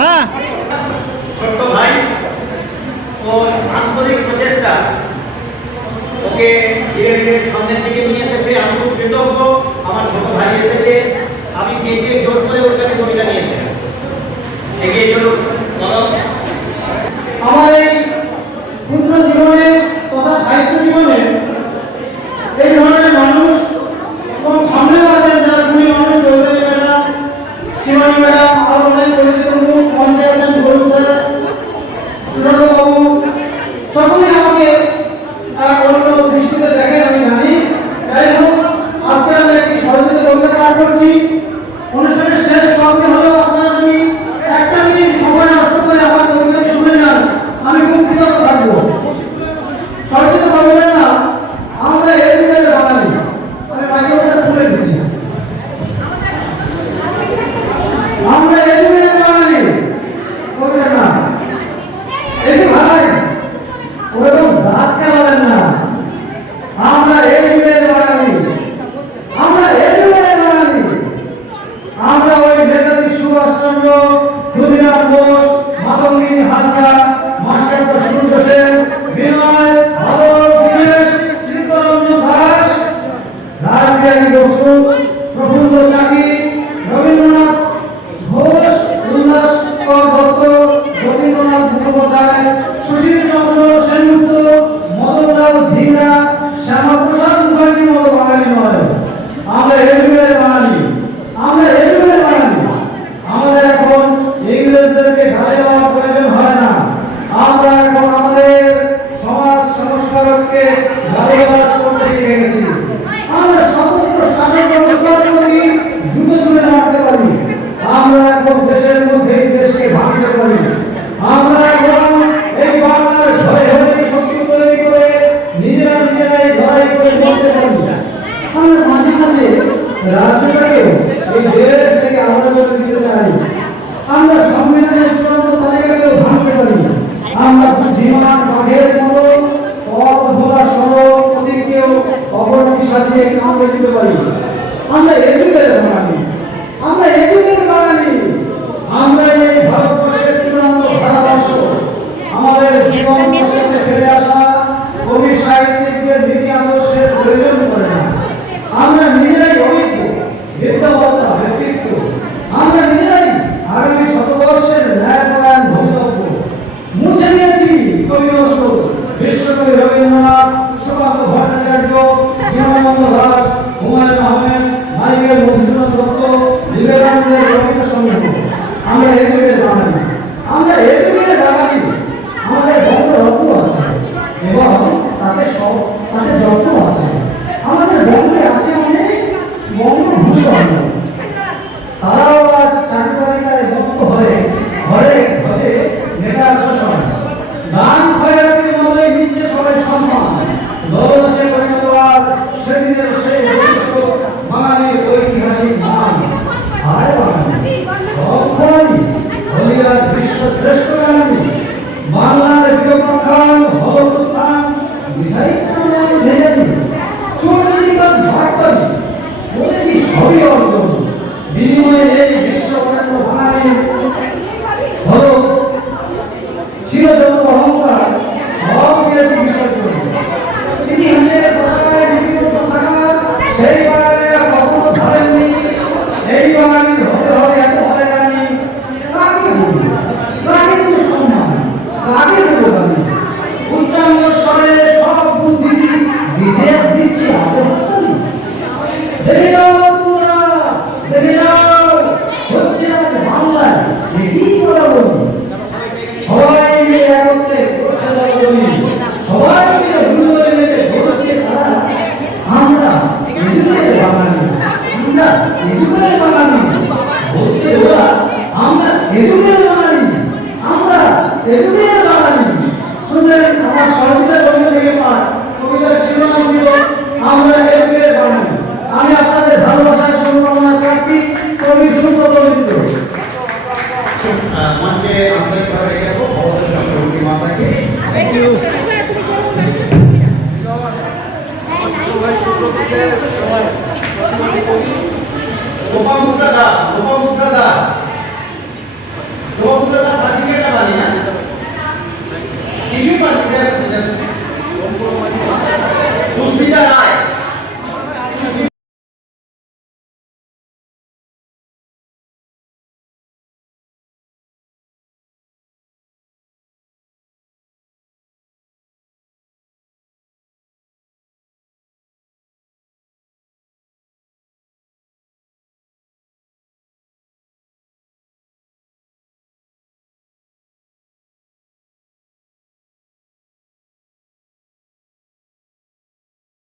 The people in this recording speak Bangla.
হ্যাঁ। ছোট্ট ভাই ও আন্তরিক প্রচেষ্টা। ওকে ধীরে ধীরে সামনের দিকে নিয়ে এসেছে। আমি খুব আমার ছোট ভাই এসেছে। আমি যে যে জোর করে ওর কাছে অন্য দৃষ্টিতে দেখেন আমরা দিতে পারি। আমরা আমরা এগুলো বাঙালি আমরা এগুলো বাঙালি আমাদের বঙ্গরত্ন আছে এবং তাতে তাতে যত্ন আমাদের বঙ্গে আছে মানে অনেক বঙ্গভূষণ তারাও আজ চাকরিকারিতায় মুক্ত ঘরে ঘরে নেতা দর্শন দান খয়াতের মনে নিচ্ছে সবাই সম্মান। মঞ্চে আন্তরিক ভাবে রেখে ভগবত চক্রবর্তী মাতাকে গোপামুদ্রা দা গোপামুদ্রা দা গোপামুদ্রা দা সার্টিফিকেট পারি না কিছুই পারি সুস্মিতা রায়।